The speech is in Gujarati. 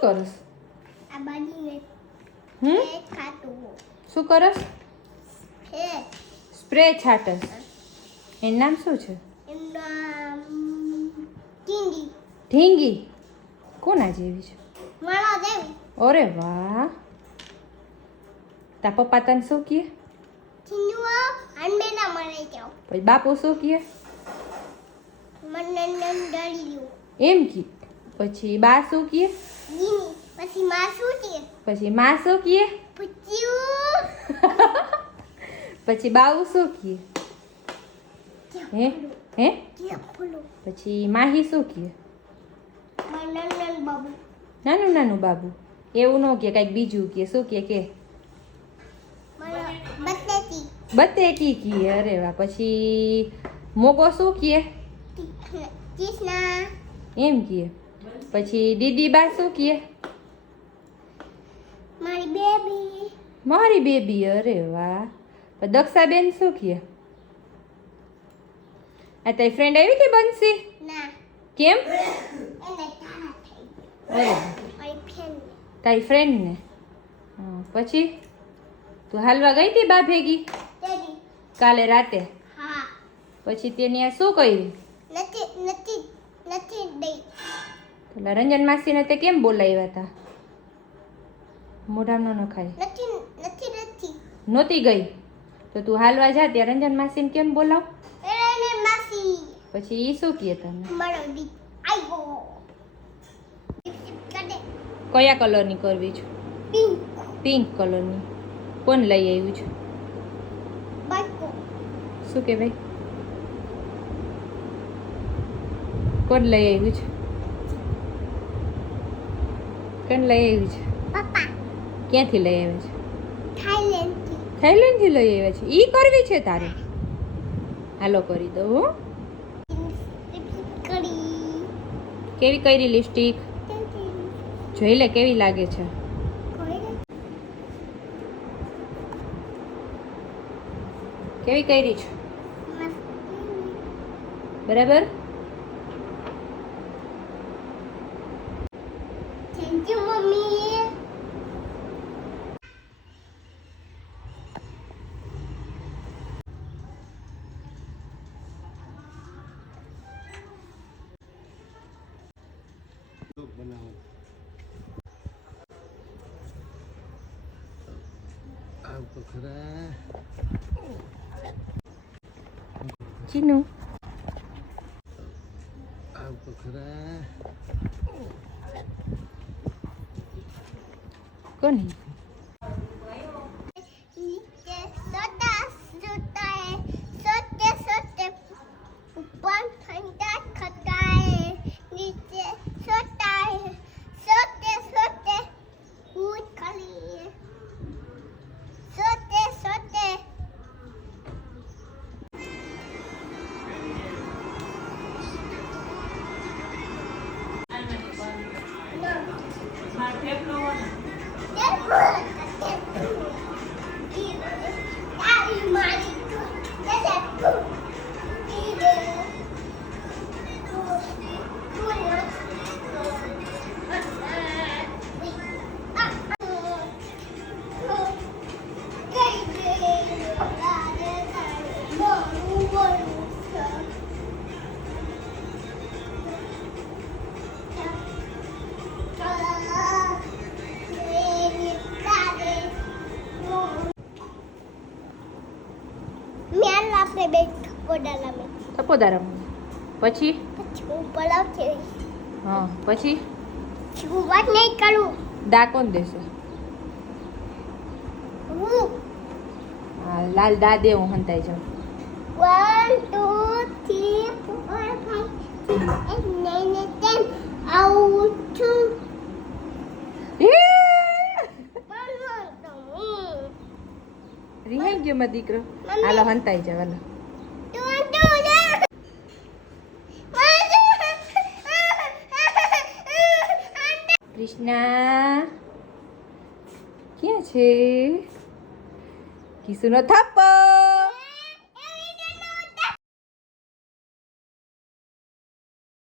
શું કરસ? આ બાજીને ખાતું શું કરસ? છે સ્પ્રે છાટસ. એનું નામ શું છે? એમના ટીંડી ઢીંગી. કોના જેવી છે? મળો દેવી અરે વાહ. તા પપ્પા તને શું કહે? ચિન્નુઓ અનબેલા મળે જાઓ પછી બાપુ શું કહે? મને ડરી લ્યો એમ કે. પછી બા શું કહે? દીની પછી માં શું છે પછી માં શું કહે? પૂછ્યું પછી બાઉ શું કહે? હે હે ક્યાં ફૂલો પછી માહી શું કહે? નંદન બાબુ નાનું નાનું બાબુ. એવું ન કે કાંઈક બીજું કે શું કે બટેટી બટેટી કહે. અરે વાહ. પછી મોગો શું કહે? કૃષ્ણા એમ કહે. પછી દીદી બા શું કહે? મારી બેબી મારી બેબી. અરે વાહ. પછી દક્ષાબેન શું કહે? આ તારી ફ્રેન્ડ આવી હતી બંસી? ના કેમ? એને તારા થઈ અરે મારી ફ્રેન્ડ તારી ફ્રેન્ડને. પછી તું હાલવા ગઈ હતી બા ભેગી તેરી કાલે રાતે? હા પછી તેને આ શું કર્યું? નથી નથી નથી દઈ પેલા રંજન માસીને તે કેમ બોલાવ્યા હતા? મોઢામાં ન નખાય. નથી નથી નથી નહોતી ગઈ તો તું હાલવા જા ત્યાં રંજન માસીને કેમ બોલાવ? એને માસી પછી એ શું કહે તને? મારો દી આયો કડે કયા કલરની કરવી છે? પિંક પિંક કલરની. કોણ લઈ આવ્યું છે? બાઈકો શું કે ભાઈ? કોણ લઈ આવ્યું છે? કોણ લઈ આવ્યું છે? પપ્પા ક્યાંથી લઈ આવ્યા છે? થાઈલેન્ડ થી થાઈલેન્ડથી લઈ આવ્યા છે. ઈ કરવી છે તારે? હાલો કરી દો હો. કરી કેવી કરી લિપસ્ટિક? જોઈ લે કેવી લાગે છે. કેવી કરી છે? બરાબર. થેન્ક યુ મમ્મી ચીનુ કોની? નીચે સોતા સુતા સોતે સોતે ઉપર ઠંડા ખટાએ નીચે સોતા સોતે સોતે ઉઠ ખલી સોતે સોતે આપણે બે કોડાલા મે તપોદારામાં. પછી પછી હું પલાવ છે હા પછી હું વાત નહીં કરું દા કોણ દેશે? હું હા લાલ દા દે હું હંતાઈ જાઉં. 1 2 3 4 5 6 7 8 9 10 out રિહાઈ ગયો મારો દીકરો. હાલો હંતાઈ જાવ હાલો. કૃષ્ણા ક્યાં છે? કિશુનો થપ્પો.